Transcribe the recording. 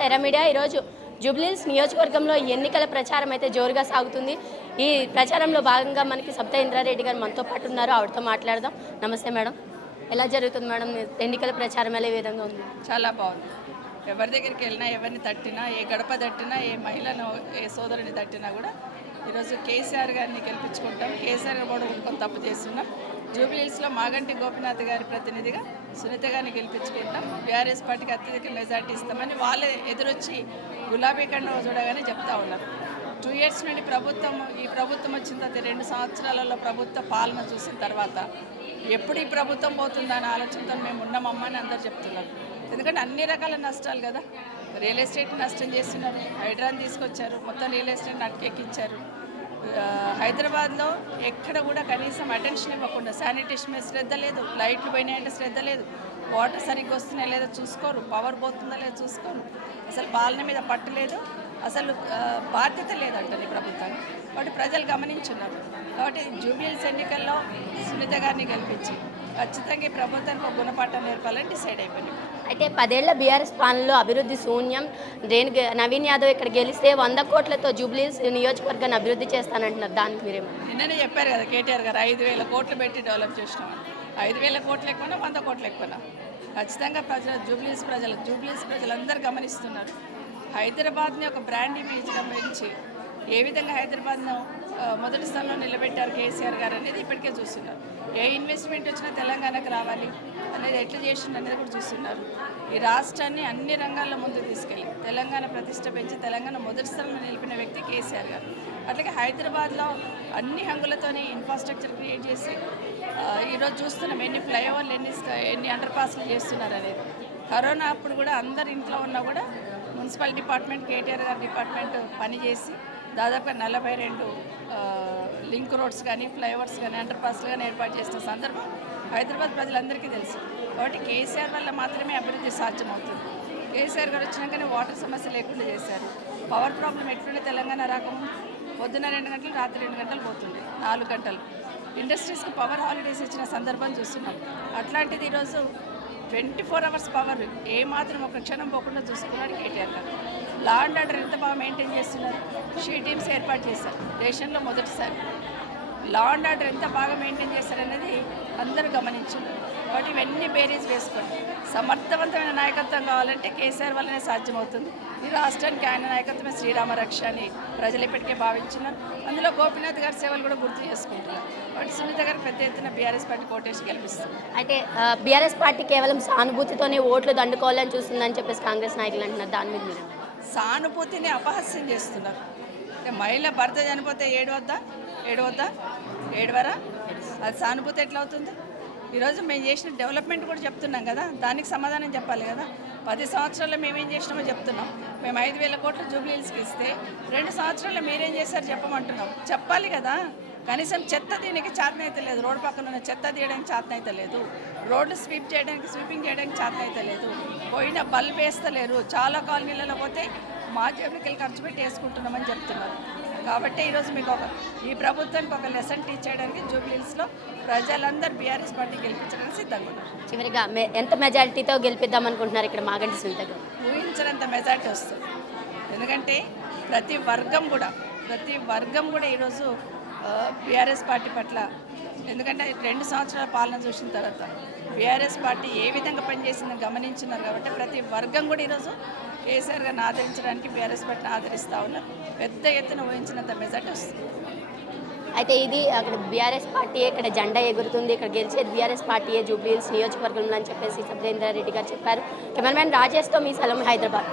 Sye Raa media ఈరోజు జూబ్లీహిల్స్ నియోజకవర్గంలో ఎన్నికల ప్రచారం అయితే జోరుగా సాగుతుంది. ఈ ప్రచారంలో భాగంగా మనకి సప్త ఇంద్రారెడ్డి గారు మనతో పాటు ఉన్నారు. ఆవిడతో మాట్లాడదాం. నమస్తే మేడం. ఎలా జరుగుతుంది మేడం? ఎన్నికల ప్రచారం ఎలా విధంగా ఉంది? చాలా బాగుంది. ఎవరి దగ్గరికి వెళ్ళినా ఎవరిని తట్టినా ఏ గడప తట్టినా ఏ మహిళను ఏ సోదరుని తట్టినా కూడా ఈరోజు కేసీఆర్ గారిని గెలిపించుకుంటాం. కేసీఆర్ కూడా కొంత తప్పు చేస్తున్నాం. జూబ్లీహిల్స్లో మాగంటి గోపినాథ్ గారి ప్రతినిధిగా సునీత గారిని గెలిపించుకుంటాం. బీఆర్ఎస్ పార్టీకి అత్యధిక మెజార్టీ ఇస్తామని వాళ్ళే ఎదురొచ్చి గులాబీ కండ చూడగానే చెప్తా ఉన్నారు. టూ ఇయర్స్ నుండి ప్రభుత్వం ఈ ప్రభుత్వం వచ్చిన తర్వాత రెండు సంవత్సరాలలో ప్రభుత్వ పాలన చూసిన తర్వాత ఎప్పుడు ఈ ప్రభుత్వం పోతుందనే ఆలోచనతో మేము ఉన్నామమ్మా అని అందరు చెప్తున్నారు. ఎందుకంటే అన్ని రకాల నష్టాలు కదా. రియల్ ఎస్టేట్ నష్టం చేస్తున్నారు. హైడ్రాన్ తీసుకొచ్చారు. మొత్తం రియల్ ఎస్టేట్ నటకెక్కించారు హైదరాబాద్లో ఎక్కడ కూడా కనీసం అటెన్షన్ ఇవ్వకుండా శానిటేషన్ మీద శ్రద్ధ లేదు లైట్లు పోయినాయంటే శ్రద్ధ లేదు వాటర్ సరిగ్గా వస్తున్నాయి లేదో చూసుకోరు పవర్ పోతుందా లేదో చూసుకోరు. అసలు పాలన మీద పట్టలేదు అసలు బాధ్యత లేదంట ప్రభుత్వానికి కాబట్టి ప్రజలు గమనించున్నారు. కాబట్టి జూబిల్స్ ఎన్నికల్లో సునీత గారిని గెలిపించి ఖచ్చితంగా ఈ ప్రభుత్వానికి ఒక గుణపాఠం నేర్పాలని డిసైడ్ అయిపోయింది. అయితే పదేళ్ళ బీఆర్ఎస్ పాలనలో అభివృద్ధి శూన్యం రేణు నవీన్ యాదవ్ ఇక్కడ గెలిస్తే వంద కోట్లతో జూబ్లీహిల్స్ నియోజకవర్గాన్ని అభివృద్ధి చేస్తానంటున్నారు. దానికి మీరేమో నిన్ననే చెప్పారు కదా కేటీఆర్ గారు ఐదు వేల కోట్లు పెట్టి డెవలప్ చేసినాం ఐదు వేల కోట్లు ఎక్కువనా వంద కోట్లు ఎక్కువనా? ఖచ్చితంగా ప్రజలు జూబ్లీస్ ప్రజలు జూబ్లీస్ ప్రజలందరూ గమనిస్తున్నారు. హైదరాబాద్ని ఒక బ్రాండ్ ఇమేజ్గా పెంచి ఏ విధంగా హైదరాబాద్ను మొదటి స్థానంలో నిలబెట్టారు కేసీఆర్ గారు అనేది ఇప్పటికే చూస్తున్నారు. ఏ ఇన్వెస్ట్మెంట్ వచ్చినా తెలంగాణకు రావాలి అనేది ఎట్లా చేసిండు అనేది కూడా చూస్తున్నారు. ఈ రాష్ట్రాన్ని అన్ని రంగాల్లో ముందుకు తీసుకెళ్ళి తెలంగాణ ప్రతిష్ట పెంచి తెలంగాణ మొదటి స్థానంలో నిలిపిన వ్యక్తి కేసీఆర్ గారు. అట్లాగే హైదరాబాద్లో అన్ని హంగులతోనే ఇన్ఫ్రాస్ట్రక్చర్ క్రియేట్ చేసి ఈరోజు చూస్తున్నాం ఎన్ని ఫ్లైఓవర్లు ఎన్ని ఎన్ని అండర్ పాస్లు చేస్తున్నారు అనేది. కరోనా అప్పుడు కూడా అందరు ఇంట్లో ఉన్నా కూడా మున్సిపల్ డిపార్ట్మెంట్ కేటీఆర్ గారి డిపార్ట్మెంట్ పనిచేసి దాదాపుగా నలభై రెండు లింక్ రోడ్స్ కానీ ఫ్లైఓవర్స్ కానీ అండర్ పాస్లు కానీ ఏర్పాటు చేసిన సందర్భం హైదరాబాద్ ప్రజలందరికీ తెలుసు. కాబట్టి కేసీఆర్ వల్ల మాత్రమే అభివృద్ధి సాధ్యమవుతుంది. కేసీఆర్ గారు వచ్చినాకనే వాటర్ సమస్య లేకుండా చేశారు. పవర్ ప్రాబ్లం ఎట్లుండే తెలంగాణ రాకముందు? పొద్దున్న రెండు గంటలు రాత్రి రెండు గంటలు పోతుంది నాలుగు గంటలు. ఇండస్ట్రీస్కి పవర్ హాలిడేస్ ఇచ్చిన సందర్భం చూస్తున్నాం. అట్లాంటిది ఈరోజు ట్వంటీ ఫోర్ అవర్స్ పవర్ ఏ మాత్రం ఒక క్షణం పోకుండా చూసుకున్నాడు కేటీఆర్ గారు. లా అండ్ ఆర్డర్ ఎంత బాగా మెయింటైన్ చేస్తున్నారు షీ టీమ్స్ ఏర్పాటు చేశారు. దేశంలో మొదటిసారి. లా అండ్ ఆర్డర్ ఎంత బాగా మెయింటైన్ చేస్తారనేది అందరూ గమనించారు. కాబట్టి ఇవన్నీ బేరీస్ వేసుకోండి సమర్థవంతమైన నాయకత్వం కావాలంటే కేసీఆర్ వల్లనే సాధ్యమవుతుంది. ఈ రాష్ట్రానికి ఆయన నాయకత్వమే శ్రీరామ రక్ష అని ప్రజలు ఇప్పటికే భావించినారు అందులో గోపీనాథ్ గారి సేవలు కూడా గుర్తు చేసుకుంటున్నారు. కాబట్టి సునీత గారు పెద్ద ఎత్తున బీఆర్ఎస్ పార్టీ కోటేసి గెలిపిస్తుంది. అయితే బీఆర్ఎస్ పార్టీ కేవలం సానుభూతితోనే ఓట్లు దండుకోవాలని చూస్తుందని చెప్పేసి కాంగ్రెస్ నాయకులు అంటున్నారు. దాని మీద మీరు సానుభూతిని అపహాస్యం చేస్తున్నారు. అంటే మహిళ భర్త చనిపోతే ఏడవద్దా ఏడవద్దా ఏడవరా అది సానుభూతి ఎట్లా అవుతుంది? ఈరోజు మేము చేసిన డెవలప్మెంట్ కూడా చెప్తున్నాం కదా దానికి సమాధానం చెప్పాలి కదా. పది సంవత్సరాల్లో మేమేం చేసినామో చెప్తున్నాం. మేము ఐదు వేల కోట్ల జూబ్లీహిల్స్కి ఇస్తే రెండు సంవత్సరాల్లో మీరేం చేశారు చెప్పమంటున్నాం. చెప్పాలి కదా. కనీసం చెత్త దీనికి చేతనైతే లేదు. రోడ్డు పక్కన ఉన్న చెత్త తీయడానికి చేతనైతే లేదు. రోడ్లు స్వీప్ చేయడానికి స్వీపింగ్ చేయడానికి చేతనైతే లేదు. పోయిన బల్బ్ వేస్తలేరు. చాలా కాలనీలలో పోతే మా జేబులకి వెళ్ళి ఖర్చు పెట్టి వేసుకుంటున్నామని చెప్తున్నారు. కాబట్టి ఈరోజు మీకు ఒక ఈ ప్రభుత్వానికి ఒక లెసన్ టీచ్ చేయడానికి జూబ్లీహిల్స్లో ప్రజలందరూ బీఆర్ఎస్ పార్టీ గెలిపించడానికి సిద్ధంగా ఉన్నారు. చివరిగా ఎంత మెజారిటీతో గెలిపిద్దాం అనుకుంటున్నారు ఇక్కడ మాగంటి సునీత గారు ఊహించినంత మెజార్టీ వస్తుంది. ఎందుకంటే ప్రతి వర్గం కూడా ప్రతి వర్గం కూడా ఈరోజు బీఆర్ఎస్ పార్టీ పట్ల ఎందుకంటే రెండు సంవత్సరాల పాలన చూసిన తర్వాత బీఆర్ఎస్ పార్టీ ఏ విధంగా పనిచేసిందని గమనించున్నారు కాబట్టి ప్రతి వర్గం కూడా ఈరోజు కేసీఆర్ గారిని ఆదరించడానికి బీఆర్ఎస్ పార్టీని ఆదరిస్తూ ఉన్నారు. పెద్ద ఎత్తున ఊహించినంత మెజార్టీ వస్తుంది. అయితే ఇది అక్కడ బీఆర్ఎస్ పార్టీ ఇక్కడ జెండా ఎగురుతుంది ఇక్కడ గెలిచేది బీఆర్ఎస్ పార్టీయే జూబ్లీహిల్స్ నియోజకవర్గంలో అని చెప్పేసి సత్యేంద్రారెడ్డి గారు చెప్పారు. కెమెరామెన్ రాజేష్తో మీ సలం హైదరాబాద్.